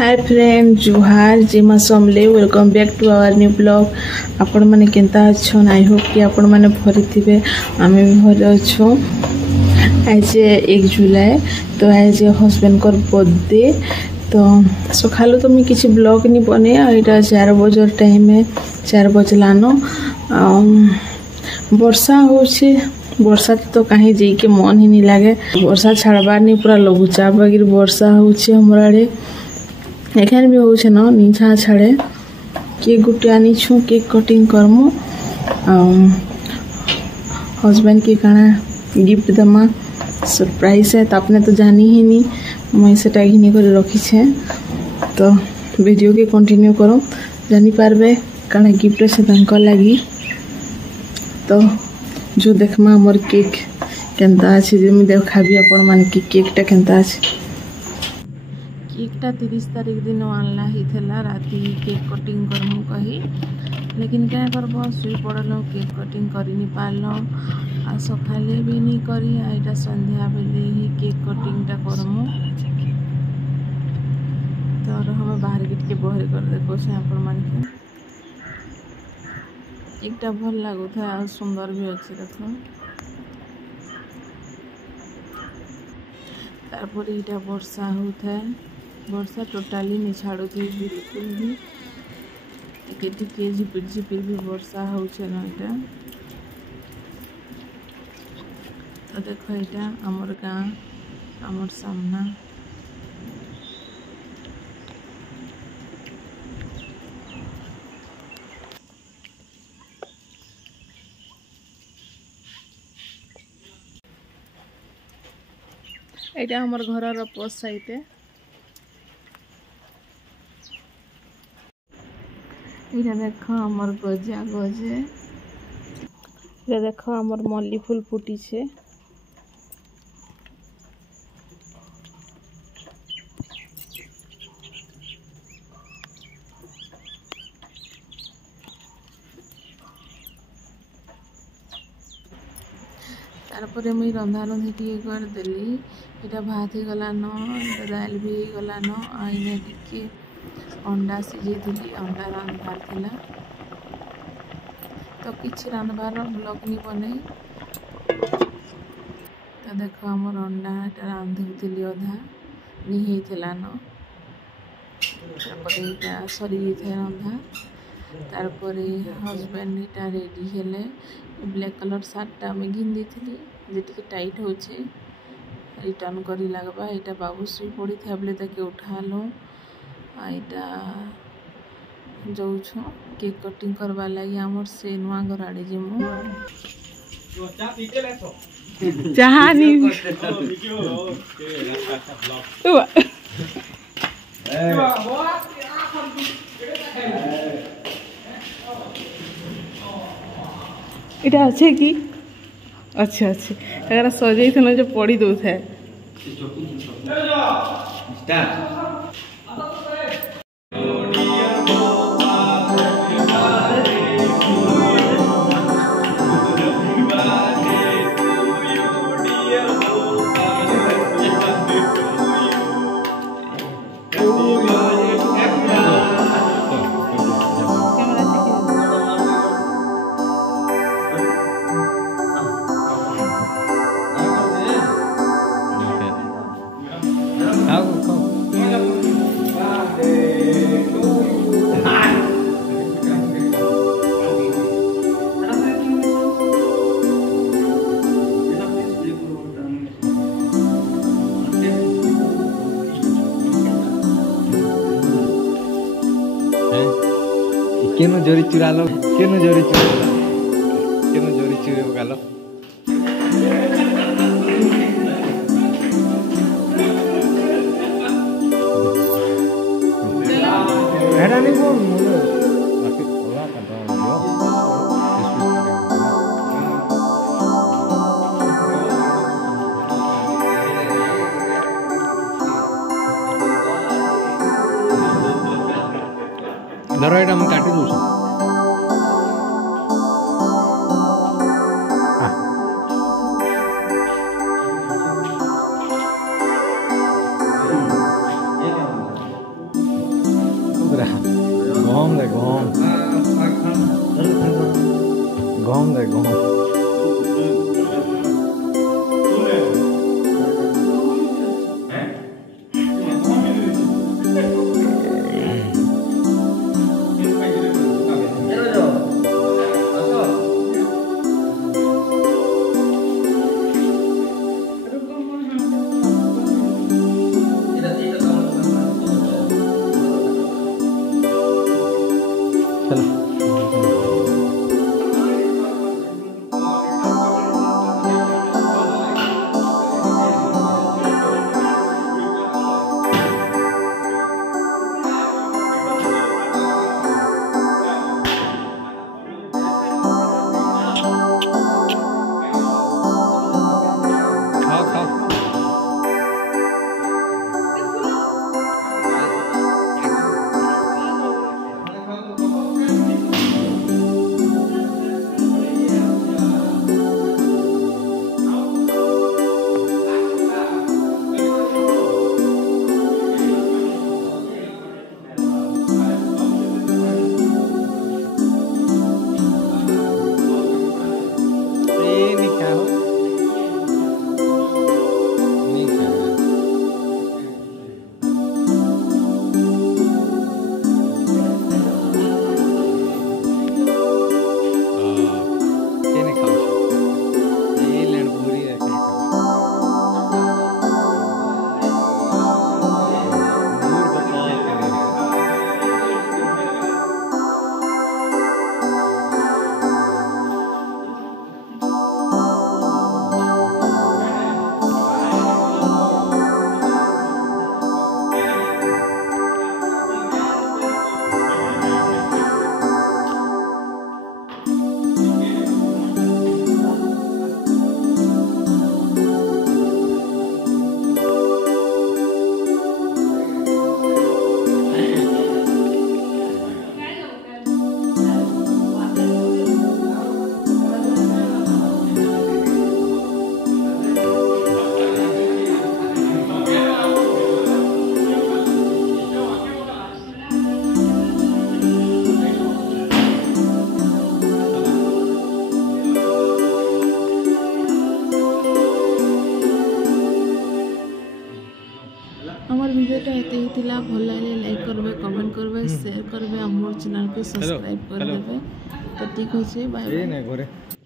हाय friend जुहार जिमा समले welcome back to our new blog. आपण माने केंता अच्छन आई होप कि आपण माने भरी थिबे आमे भी भरी अच्छो। आज 1 जुलाई तो आज हस्बैंड कर बर्थडे तो सकालू तो मैं किसी ब्लॉग नहीं बने आईटा 4 बजे टाइम है 4 बजलानो वर्षा होछे वर्षा तो कहीं जी के मन ही नहीं लगे वर्षा छाड़बार नहीं पूरा लघुचाप वगैरह वर्षा होछे हमरा आड़े एखाने भी होछे न निछा छाड़े केक गुटे आनी छु केक कटिंग करमु हस्बैंड के काना गिफ्ट दमा सरप्राइज है तो आपने तो जानी ही नहीं मैं सेटा घिनी कर रखी छे तो वीडियो के कंटिन्यू करो जानी पारबे काना गिफ्ट से तांको लागी तो जो देखमा हमर केक केंता अछि जे मैं देखाबी आपण माने कि केकटा केंता अछि। केकटा 30 तारीख दिन आनला ही थला राती केक कटिंग करमु कही लेकिन क्या करबो सुई पड़लो केक कटिंग करी नि पारलो आ सखाले भी नहीं करी आइटा संध्या बेले ही केक कटिंगटा करमु तो हम बाहर गिट के बहर कर देखो से आपण माने केकटा भल लागो था आ सुंदर भी अछि देखो तारपर इटा वर्षा होता है वर्षा टोटाली नहीं छाड़ू थी बिल्कुल भी टिके टिके झिपिर झिपिर भी वर्षा होछे न इटा तो देखो इटा हमर गाँ हमर सामना एटा हमर घरर पोस्ट साइड इधर देखो हमर गजा गजे इधर देखो हमर मल्ली फूल फुटी छे तारपरे मुई रंधा रंधी टिके कर देली इटा भात ही गला न दाल भी गला न आइने टिके अंडा सिझे दिली अंडा रांधबार थिला तो किछि रांधबार ब्लॉग नहीं बने तो देखो हमर अंडा इटा रांधुथिली अधा नहीं थिला न तारपरे इटा सरी थे रंधा तारपरे हस्बैंड इटा रेडी हेले ब्लैक कलर शर्टटा में घिन देथिली जे टिके टाइट होछे रिटर्न करी लागबा इटा बाबू सुई पड़ी था बोले ताके उठालो आइटा जाऊँ केक कटिंग करवा लगी आमर से नुआ घर आड़े जिमु चाहा नहीं इटा अच्छे की अच्छा अच्छे अगर सजे थे जो पड़ी दो थे केनो जोरी चुरा लो केनो जोरी चुरे गालो हेडा नहीं बोल बाकी ओला का दो धरो एटा हम काटी दूँ गहम दे गहम आमर वीडियोटा एते ही थिला भल लगे लाइक करबे कमेंट करबे शेयर करबे हमर चैनल के सब्सक्राइब कर देबे तो ठीक होचे बाय बाय।